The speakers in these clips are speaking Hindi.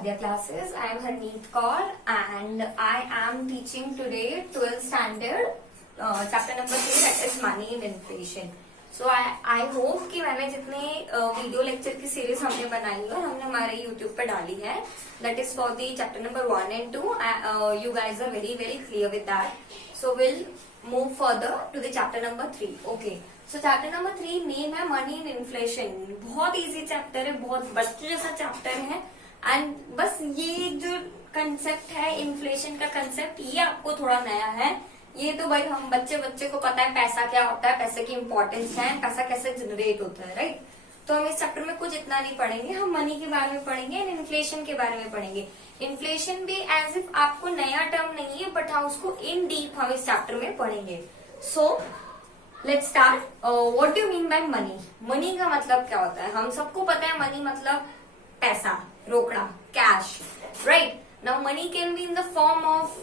Adya classes. I am Harneet Kaur and I am teaching today 12th standard chapter number 3 that is money and inflation. So I hope कि मैंने जितने वीडियो लेक्चर की सीरीज हमने बनाई है हमने हमारे YouTube पे डाली है that is for the chapter number 1 and 2. You guys are very clear with that. So we'll move further to the chapter number 3. Okay. So chapter number 3 name है मनी एंड इन्फ्लेशन. बहुत इजी चैप्टर है, बहुत बच्चे जैसा चैप्टर है एंड बस ये जो कंसेप्ट है इन्फ्लेशन का कंसेप्ट ये आपको थोड़ा नया है. ये तो भाई हम बच्चे को पता है पैसा क्या होता है, पैसे की इंपॉर्टेंस है, पैसा कैसे जनरेट होता है, राइट. तो हम इस चैप्टर में कुछ इतना नहीं पढ़ेंगे, हम मनी के बारे में पढ़ेंगे एंड इन्फ्लेशन के बारे में पढ़ेंगे. इन्फ्लेशन भी एज इफ आपको नया टर्म नहीं है बट हाँ उसको इन डीप हम इस चैप्टर में पढ़ेंगे. So let's start. What do you mean by money. Money का मतलब क्या होता है हम सबको पता है. मनी मतलब पैसा, रोकड़ा, cash, right. Now money can be in the form of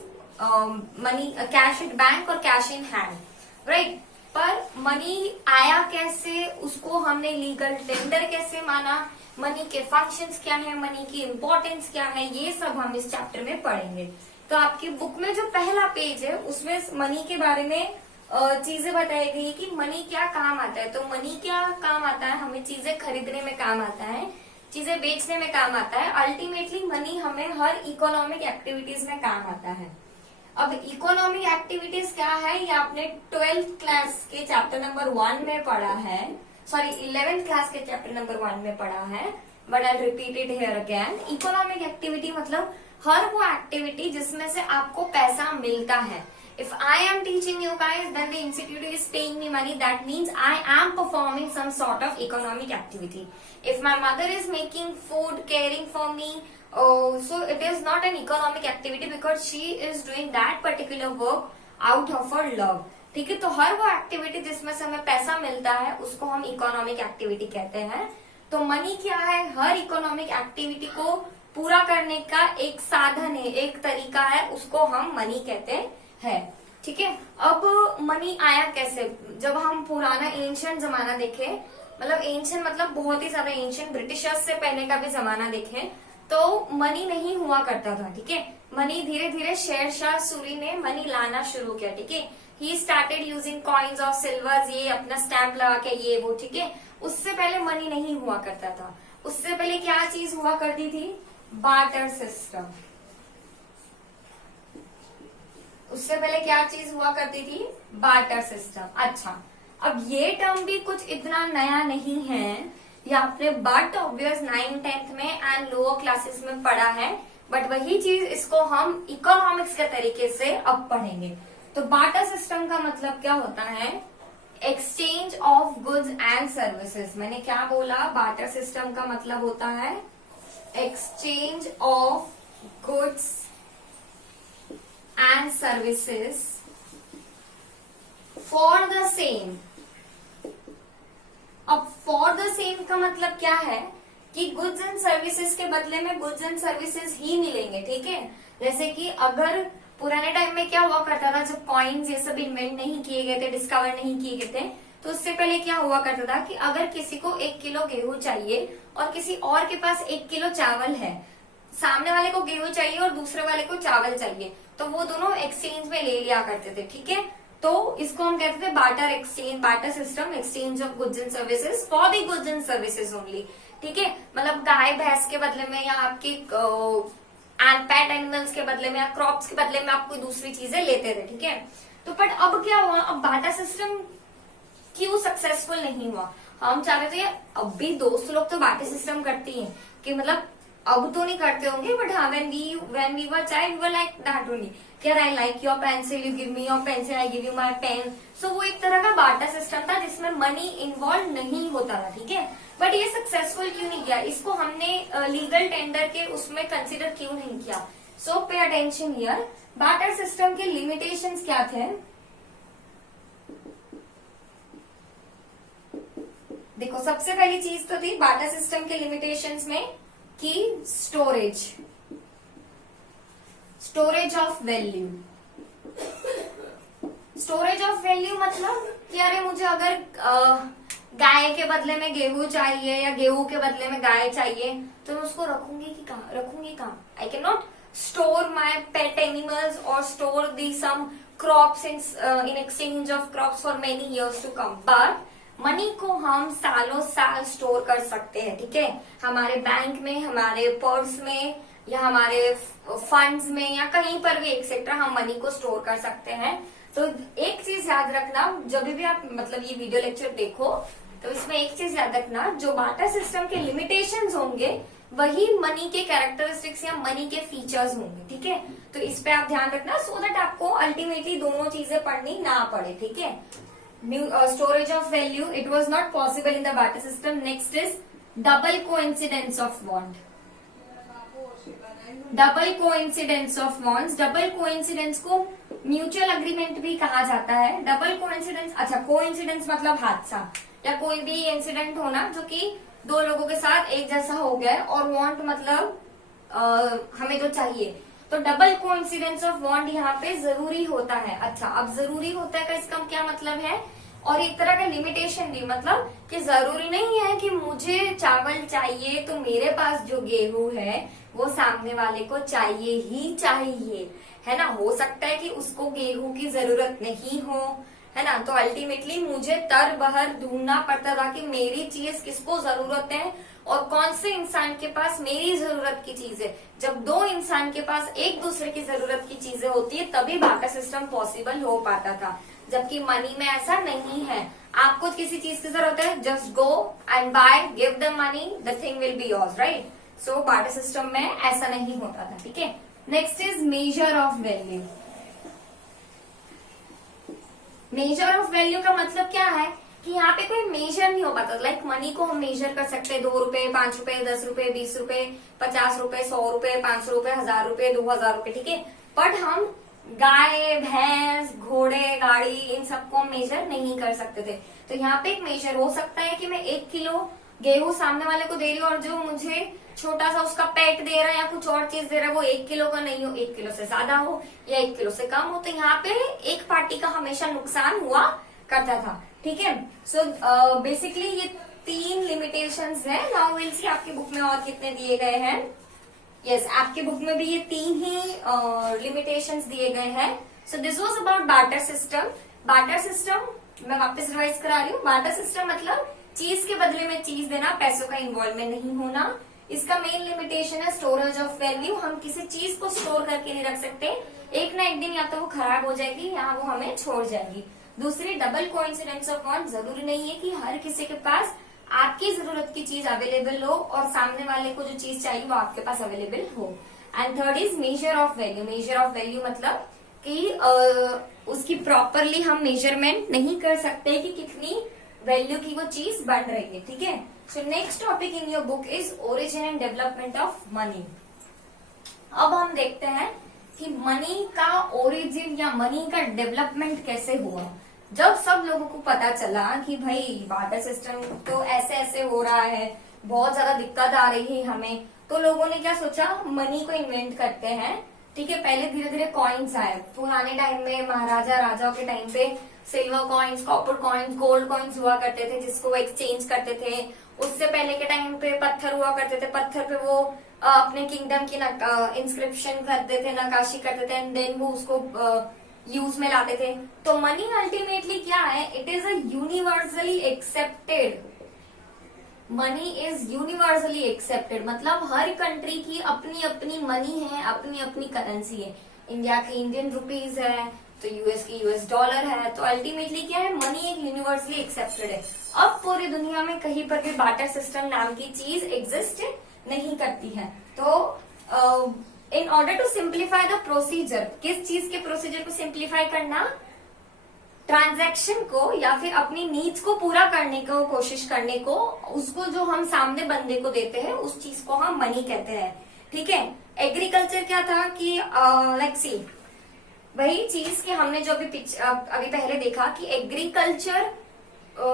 money cash at bank और कैश इन हैंड, राइट. पर मनी आया कैसे, उसको हमने लीगल टेंडर कैसे माना, मनी के फंक्शंस क्या है, मनी की इंपॉर्टेंस क्या है, ये सब हम इस चैप्टर में पढ़ेंगे. तो आपकी बुक में जो पहला पेज है उसमें मनी के बारे में चीजें बताई गई कि मनी क्या काम आता है. तो मनी क्या काम आता है, हमें चीजें खरीदने में काम आता है, चीजें बेचने में काम आता है. अल्टीमेटली मनी हमें हर इकोनॉमिक एक्टिविटीज में काम आता है. अब इकोनॉमिक एक्टिविटीज क्या है ये आपने 12th क्लास के चैप्टर नंबर 1 में पढ़ा है, सॉरी 11th क्लास के चैप्टर नंबर 1 में पढ़ा है, but I repeat it here again. Economic activity मतलब हर वो एक्टिविटी जिसमें से आपको पैसा मिलता है. If I am teaching you guys, then the institute is paying me money. That means I am performing some sort of economic activity. If my mother is making food, caring for me, so it is not an economic activity because she is doing that particular work out of her love. ठीक है, तो हर वो एक्टिविटी जिसमें से हमें पैसा मिलता है उसको हम इकोनॉमिक एक्टिविटी कहते हैं. तो मनी क्या है, हर इकोनॉमिक एक्टिविटी को पूरा करने का एक साधन है, एक तरीका है, उसको हम मनी कहते है. ठीक है. अब मनी आया कैसे, जब हम पुराना एंशिएंट जमाना देखें, मतलब एंशिएंट मतलब बहुत ही ज्यादा एंशिएंट, ब्रिटिशर्स से पहले का भी जमाना देखें तो मनी नहीं हुआ करता था. ठीक है. मनी धीरे धीरे शेरशाह सूरी ने मनी लाना शुरू किया. ठीक है. He started using coins of silver, ये अपना स्टैंप लगा के ये वो. ठीक है. उससे पहले मनी नहीं हुआ करता था. उससे पहले क्या चीज हुआ करती थी, बार्टर सिस्टम. उससे पहले क्या चीज हुआ करती थी, बार्टर सिस्टम. अच्छा, अब ये टर्म भी कुछ इतना नया नहीं है, ये आपने बट ऑब्वियस 9th 10th में एंड लोअर क्लासेस में पढ़ा है, बट वही चीज इसको हम इकोनॉमिक्स के तरीके से अब पढ़ेंगे. तो बार्टर सिस्टम का मतलब क्या होता है, exchange of goods and services. मैंने क्या बोला, बार्टर सिस्टम का मतलब होता है exchange of goods and services for the same. अब for the same का मतलब क्या है कि गुड्स एंड सर्विसेज के बदले में गुड्स एंड सर्विसेज ही मिलेंगे. ठीक है. जैसे कि अगर पुराने टाइम में क्या हुआ करता था, जब कॉइन्स ये सब इन्वेंट नहीं किए गए थे, डिस्कवर नहीं किए गए थे, तो उससे पहले क्या हुआ करता था कि अगर किसी को 1 किलो गेहूं चाहिए और किसी और के पास 1 किलो चावल है, सामने वाले को गेहूं चाहिए और दूसरे वाले को चावल चाहिए, तो वो दोनों एक्सचेंज में ले लिया करते थे. ठीक है. तो इसको हम कहते थे barter exchange, barter system, exchange of goods and services for the goods and services only. ठीक है. मतलब गाय भैंस के बदले में या आपकी पेट एनिमल्स के बदले में या क्रॉप्स के बदले में आप कोई दूसरी चीजें लेते थे. ठीक है. तो बट अब क्या हुआ, अब बार्टर सिस्टम क्यों सक्सेसफुल नहीं हुआ. हम चाहते थे, अब भी दोस्त लोग तो बार्टर सिस्टम करती है कि मतलब अब तो नहीं करते होंगे, बट हाँ when we were child we were like that only. यार I like your pencil, you give me your pencil, I give you my pen. So वो एक तरह का बार्टर सिस्टम था जिसमें मनी इन्वॉल्व नहीं होता था. ठीक है. बट ये सक्सेसफुल क्यों नहीं किया, इसको हमने लीगल टेंडर के उसमें कंसिडर क्यों नहीं किया. So pay attention here. Barter system के लिमिटेशंस क्या थे, देखो सबसे पहली चीज तो थी बार्टर सिस्टम के लिमिटेशंस में कि storage of value. Storage of value मतलब कि अरे मुझे अगर गाय के बदले में गेहूं चाहिए या गेहूं के बदले में गाय चाहिए, तो मैं उसको रखूंगी कहाँ? I can not store my pet animals और store the some crops in exchange of crops for many years to come. But money को हम सालों साल स्टोर कर सकते हैं, ठीक है, हमारे बैंक में, हमारे पर्स में, या हमारे फंड्स में, या कहीं पर भी एक्सेट्रा हम मनी को स्टोर कर सकते हैं। तो एक चीज याद रखना, जब भी आप मतलब ये वीडियो लेक्चर देखो तो इसमें एक चीज याद रखना, जो बार्टर सिस्टम के लिमिटेशंस होंगे वही मनी के कैरेक्टरिस्टिक्स या मनी के फीचर्स होंगे, ठीक है। तो इस पे आप ध्यान रखना सो दैट आपको अल्टीमेटली दोनों चीजें पढ़नी ना पड़े, ठीक है। Storage of value, it was not possible in the barter system. Next is double coincidence of bond. Double coincidence of bonds, double coincidence को म्यूचुअल अग्रीमेंट भी कहा जाता है। डबल कोइंसिडेंस, अच्छा कोइंसिडेंस मतलब हादसा या कोई भी इंसिडेंट होना जो कि दो लोगों के साथ एक जैसा हो गया है, और वांट मतलब हमें जो चाहिए, तो डबल कोइंसिडेंस ऑफ वांट यहाँ पे जरूरी होता है। अच्छा, अब जरूरी होता है का इसका क्या मतलब है, और एक तरह का लिमिटेशन भी, मतलब कि जरूरी नहीं है कि मुझे चावल चाहिए तो मेरे पास जो गेहूं है वो सामने वाले को चाहिए ही चाहिए, है ना। हो सकता है कि उसको गेहूं की जरूरत नहीं हो, है ना। तो अल्टीमेटली मुझे तर बहर ढूंढना पड़ता था कि मेरी चीज किसको जरूरत है और कौन से इंसान के पास मेरी जरूरत की चीज है। जब दो इंसान के पास एक दूसरे की जरूरत की चीजें होती है तभी बार्टर सिस्टम पॉसिबल हो पाता था, जबकि मनी में ऐसा नहीं है। आपको किसी चीज की जरूरत है, just go and buy, give the money, the thing will be yours, right. So barter system में ऐसा नहीं होता था, ठीक है। Next is measure of value. Measure of value का मतलब क्या है कि यहाँ पे कोई मेजर नहीं हो पाता। लाइक मनी को हम मेजर कर सकते हैं 2 रुपए, 5 रुपए, 10 रुपए, 20 रुपए, 50 रुपए, 100 रुपए, 500 रुपए, 1000 रुपए, 2000 रुपए, ठीक है। बट हम गाय, भैंस, घोड़े, गाड़ी, इन सबको मेजर नहीं कर सकते थे। तो यहाँ पे एक मेजर हो सकता है कि मैं 1 किलो गेहूं सामने वाले को दे रही हूँ और जो मुझे छोटा सा उसका पेट दे रहा है या कुछ और चीज दे रहा है वो 1 किलो का नहीं हो, 1 किलो से ज्यादा हो या 1 किलो से कम हो। तो यहाँ पे एक पार्टी का हमेशा नुकसान हुआ करता था, ठीक है। सो बेसिकली ये 3 लिमिटेशंस है। नाउ विल सी आपकी बुक में और कितने दिए गए हैं। यस, आपके बुक में भी ये 3 ही लिमिटेशंस दिए गए हैं। So this was about barter system. Barter system मैं वापस रिवाइज करा रही हूँ। बार्टर सिस्टम मतलब चीज के बदले में चीज देना, पैसों का इन्वॉल्वमेंट नहीं होना। इसका मेन लिमिटेशन है स्टोरेज ऑफ वैल्यू। हम किसी चीज को स्टोर करके नहीं रख सकते, एक ना एक दिन या तो वो खराब हो जाएगी या वो हमें छोड़ जाएगी। दूसरी, डबल कोइंसिडेंस ऑफ वांट, जरूरी नहीं है कि हर किसी के पास आपकी जरूरत की चीज अवेलेबल हो और सामने वाले को जो चीज चाहिए वो आपके पास अवेलेबल हो। And third is measure of value. Measure of value मतलब कि उसकी प्रॉपरली हम मेजरमेंट नहीं कर सकते कि कितनी वैल्यू की वो चीज बन रही है, ठीक है। So next topic in your book is origin and development of money. अब हम देखते हैं कि मनी का ओरिजिन या मनी का डेवलपमेंट कैसे हुआ। जब सब लोगों को पता चला कि भाई बार्टर सिस्टम तो ऐसे ऐसे हो रहा है, बहुत ज्यादा दिक्कत आ रही है हमें, तो लोगों ने क्या सोचा, मनी को इन्वेंट करते हैं, ठीक है। पहले धीरे धीरे कॉइन्स आए। पुराने टाइम में महाराजा राजाओं के टाइम पे silver coins, copper coins, gold coins हुआ करते थे जिसको वो एक्सचेंज करते थे। उससे पहले के टाइम पे पत्थर हुआ करते थे, पत्थर पे वो अपने किंगडम की इंस्क्रिप्शन करते थे, नकाशी करते थे एंड देन वो उसको यूज में लाते थे। तो मनी अल्टीमेटली क्या है, it is a universally accepted, money is universally accepted मतलब हर कंट्री की अपनी अपनी मनी है, अपनी अपनी करेंसी है। इंडिया की इंडियन रुपीज है तो यूएस की यूएस डॉलर है। तो अल्टीमेटली क्या है, मनी एक यूनिवर्सली एक्सेप्टेड है। अब पूरी दुनिया में कहीं पर भी बार्टर सिस्टम नाम की चीज एग्जिस्ट नहीं करती है। तो in order to simplify the procedure, किस चीज के प्रोसीजर को सिंप्लीफाई करना, ट्रांजैक्शन को या फिर अपनी नीड्स को पूरा करने को कोशिश करने को, उसको जो हम सामने बंदे को देते हैं उस चीज को हम मनी कहते हैं, ठीक है। एग्रीकल्चर क्या था कि लाइक सी वही चीज कि हमने जो अभी पहले देखा कि एग्रीकल्चर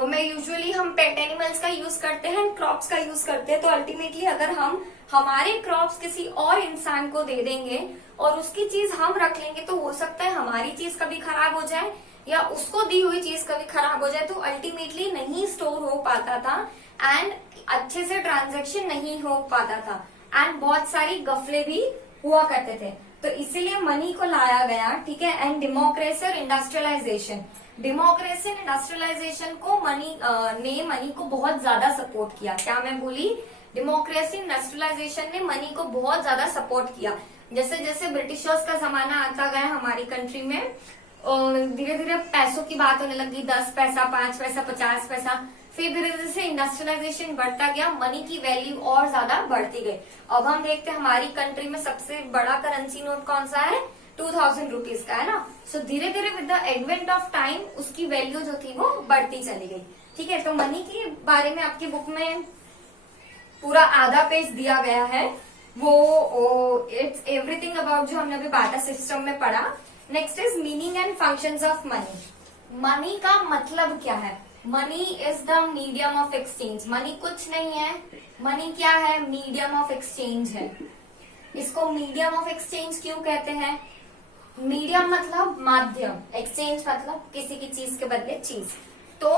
में यूजुअली हम पेट एनिमल्स का यूज करते हैं, क्रॉप्स का यूज करते हैं। तो अल्टीमेटली अगर हम हमारे क्रॉप्स किसी और इंसान को दे देंगे और उसकी चीज हम रख लेंगे तो हो सकता है हमारी चीज कभी खराब हो जाए या उसको दी हुई चीज कभी खराब हो जाए तो अल्टीमेटली नहीं स्टोर हो पाता था एंड अच्छे से ट्रांजेक्शन नहीं हो पाता था एंड बहुत सारी गफले भी हुआ करते थे। तो इसीलिए मनी को लाया गया, ठीक है। एंड डेमोक्रेसी और इंडस्ट्रियलाइजेशन, डेमोक्रेसी एंड इंडस्ट्रियलाइजेशन को ने मनी को बहुत ज्यादा सपोर्ट किया। क्या मैं बोली? डेमोक्रेसी इंडस्ट्रियलाइजेशन ने मनी को बहुत ज्यादा सपोर्ट किया। जैसे जैसे ब्रिटिशर्स का जमाना आता गया हमारी कंट्री में, धीरे धीरे पैसों की बात होने लगी, 10 पैसा, 5 पैसा, 50 पैसा। फिर धीरे धीरे से इंडस्ट्रियलाइजेशन बढ़ता गया, मनी की वैल्यू और ज्यादा बढ़ती गई। अब हम देखते हैं हमारी कंट्री में सबसे बड़ा करेंसी नोट कौन सा है? 2000 रुपीज का है ना। सो धीरे धीरे with the advent of time उसकी वैल्यू जो थी वो बढ़ती चली गई, ठीक है। तो मनी के बारे में आपकी बुक में पूरा आधा पेज दिया गया है, वो इट्स एवरीथिंग अबाउट जो हमने अभी बाटा सिस्टम में पढ़ा। Next is meaning and functions of money. Money का मतलब क्या है? Money is the medium of exchange. Money कुछ नहीं है, मनी क्या है? मीडियम ऑफ एक्सचेंज है। इसको मीडियम ऑफ एक्सचेंज क्यों कहते हैं? मीडियम मतलब माध्यम, एक्सचेंज मतलब किसी की चीज के बदले चीज। तो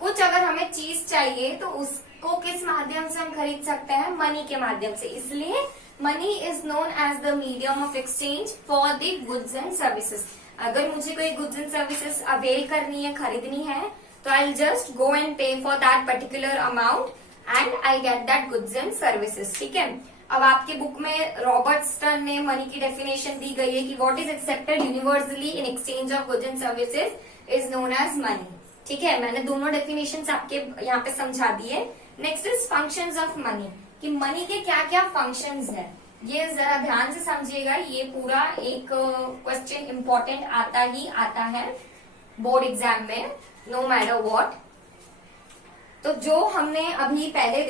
कुछ अगर हमें चीज चाहिए तो उसको किस माध्यम से हम खरीद सकते हैं? मनी के माध्यम से। इसलिए money is known as the medium of exchange for the goods and services. अगर मुझे कोई गुड्स एंड सर्विसेज अवेल करनी है, खरीदनी है, तो I just go and pay for that particular amount and I get that goods and services, ठीक है। अब आपके बुक में रॉबर्ट स्टर्न ने मनी की डेफिनेशन दी गई है कि what is accepted universally in exchange of goods and services is known as money, ठीक है। मैंने दोनों डेफिनेशन आपके यहाँ पे समझा दिए। Next is functions of money, कि मनी के क्या क्या फंक्शंस है, ये जरा ध्यान से समझिएगा। ये पूरा एक क्वेश्चन इंपॉर्टेंट आता ही आता है बोर्ड एग्जाम में, नो मैटर व्हाट। तो जो हमने अभी पहले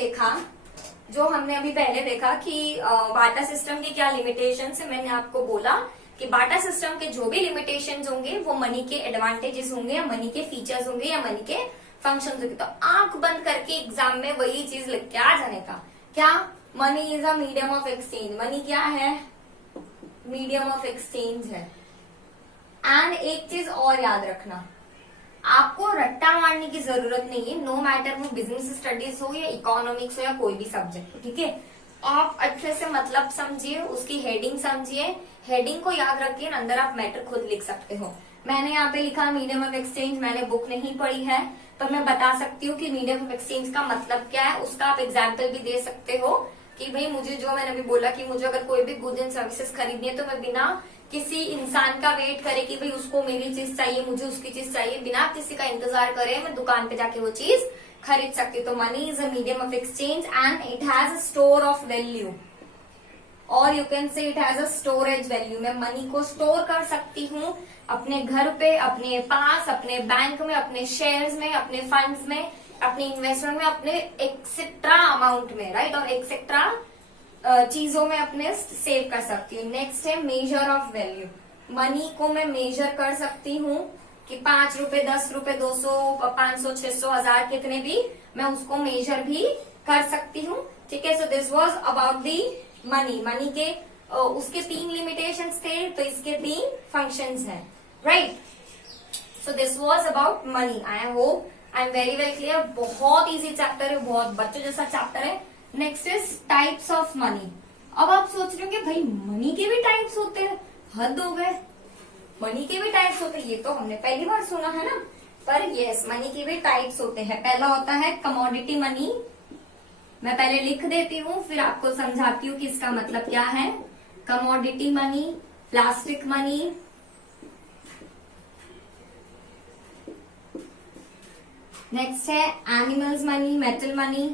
देखा कि बाटा सिस्टम की क्या लिमिटेशंस है, मैंने आपको बोला कि बाटा सिस्टम के जो भी लिमिटेशंस होंगे वो मनी के एडवांटेजेस होंगे या मनी के फीचर्स होंगे या मनी के फंक्शंस होंगे। तो आंख बंद करके एग्जाम में वही चीज लिख के आ जाने का, क्या? Money is a medium of exchange. Money क्या है? मीडियम ऑफ एक्सचेंज है। एंड एक चीज और याद रखना, आपको रट्टा मारने की जरूरत नहीं है, नो मैटर वो बिजनेस स्टडीज हो या इकोनॉमिक्स हो या कोई भी सब्जेक्ट, ठीक है। आप अच्छे से मतलब समझिए, उसकी हेडिंग समझिए, हेडिंग को याद रखिए, अंदर आप मैटर खुद लिख सकते हो। मैंने यहाँ पे लिखा मीडियम ऑफ एक्सचेंज, मैंने बुक नहीं पढ़ी है तो मैं बता सकती हूँ कि मीडियम ऑफ एक्सचेंज का मतलब क्या है। उसका आप एग्जाम्पल भी दे सकते हो कि भाई मुझे, जो मैंने अभी बोला कि मुझे अगर कोई भी गुड्स एंड सर्विसेज खरीदनी है तो मैं बिना किसी इंसान का वेट करे कि भाई उसको मेरी चीज चाहिए, मुझे उसकी चीज चाहिए, बिना किसी का इंतजार करे मैं दुकान पे जाके वो चीज खरीद सकती हूँ। तो money is a medium of exchange and it has a store of value, और you can say it has a storage value. मैं मनी को स्टोर कर सकती हूँ अपने घर पे, अपने पास, अपने बैंक में, अपने शेयर्स में, अपने फंड्स में, अपने इन्वेस्टमेंट में, अपने एक्सेट्रा अमाउंट में, राइट, और एक्सेट्रा चीजों में अपने सेव कर सकती हूँ। नेक्स्ट है मेजर ऑफ वैल्यू। मनी को मैं मेजर कर सकती हूँ कि 5 रुपए, 10 रुपए, 200, 500, 600, 1000, कितने भी, मैं उसको मेजर भी कर सकती हूँ, ठीक है। So this was about the money. Money के उसके 3 लिमिटेशंस थे, तो इसके 3 फंक्शंस हैं, right. So this was about money. I hope I am very well clear. बहुत इजी चैप्टर है, बहुत बच्चों जैसा चैप्टर है। Next is types of money. अब आप सोच रहे हो कि भाई मनी के भी टाइप्स होते हैं, हद हो गए, मनी के भी टाइप्स होते हैं, ये तो हमने पहली बार सुना है ना। पर यस, मनी के भी टाइप्स होते हैं। पहला होता है कमोडिटी मनी। मैं पहले लिख देती हूँ फिर आपको समझाती हूँ कि इसका मतलब क्या है। Commodity money, plastic money, next है एनिमल्स मनी, मेटल मनी।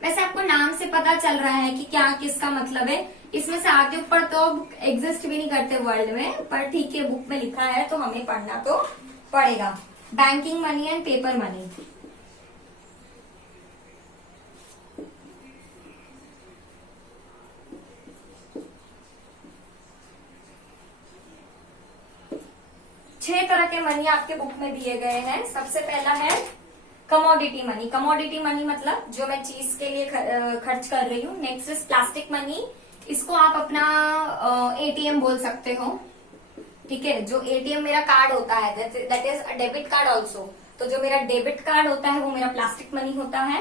वैसे आपको नाम से पता चल रहा है कि क्या किसका मतलब है। इसमें से आगे ऊपर तो एग्जिस्ट भी नहीं करते वर्ल्ड में, पर ठीक है बुक में लिखा है तो हमें पढ़ना तो पड़ेगा। Banking money and paper money. छह तरह के मनी आपके बुक में दिए गए हैं। सबसे पहला है कमोडिटी मनी। कमोडिटी मनी मतलब जो मैं चीज के लिए खर्च कर रही हूँ। नेक्स्ट इज प्लास्टिक मनी, इसको आप अपना एटीएम बोल सकते हो, ठीक है, जो एटीएम मेरा कार्ड होता है that is a debit card also. तो जो मेरा डेबिट कार्ड होता है वो मेरा प्लास्टिक मनी होता है,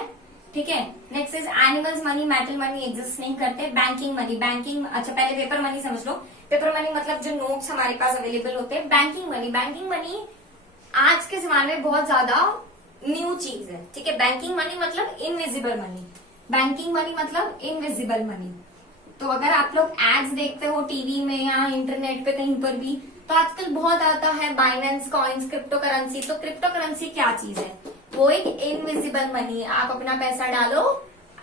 ठीक है। Next is animals money, metal money exist नहीं करते। बैंकिंग मनी, बैंकिंग, अच्छा पहले पेपर मनी समझ लो। पेपर मनी मतलब जो नोट्स हमारे पास अवेलेबल होते हैं। बैंकिंग मनी, बैंकिंग मनी आज के जमाने में बहुत ज्यादा न्यू चीज है, ठीक है। बैंकिंग मनी मतलब इनविजिबल मनी, बैंकिंग मनी मतलब इनविजिबल मनी। तो अगर आप लोग एड्स देखते हो टीवी में या इंटरनेट पे कहीं पर भी, तो आजकल बहुत आता है बाइनेंस कॉइन्स, क्रिप्टो करेंसी। तो क्रिप्टो करेंसी क्या चीज है? वो एक इनविजिबल मनी, आप अपना पैसा डालो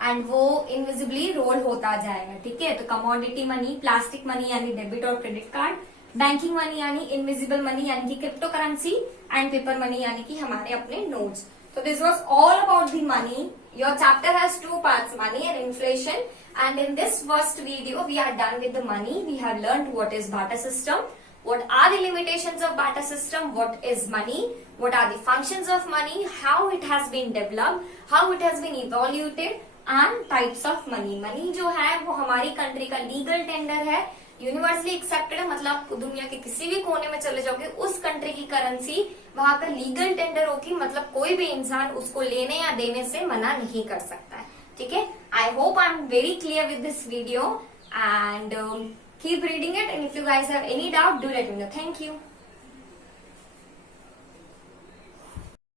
एंड वो इनविजिबली रोल होता जाएगा, ठीक है। तो कमोडिटी मनी, प्लास्टिक मनी यानी डेबिट और क्रेडिट कार्ड, बैंकिंग मनी यानी इनविजिबल मनी यानी कि crypto currency, and paper money यानी कि हमारे अपने notes. So this was all about the money. Your chapter has two parts, money and inflation. And in this first video, we are done with the money. We have learned what is barter system, what are the limitations of barter system, what is money, what are the functions of money, how it has been developed, how it has been evaluated, and types of money. Money जो है वो हमारी कंट्री का लीगल टेंडर है, यूनिवर्सली एक्सेप्टेड है, मतलब आप दुनिया के किसी भी कोने में चले जाओगे उस कंट्री की करेंसी वहां का लीगल टेंडर होगी, मतलब कोई भी इंसान उसको लेने या देने से मना नहीं कर सकता है, ठीक है। I hope I am very clear with this video and keep reading it, and if you guys have any doubt do let me know. Thank you.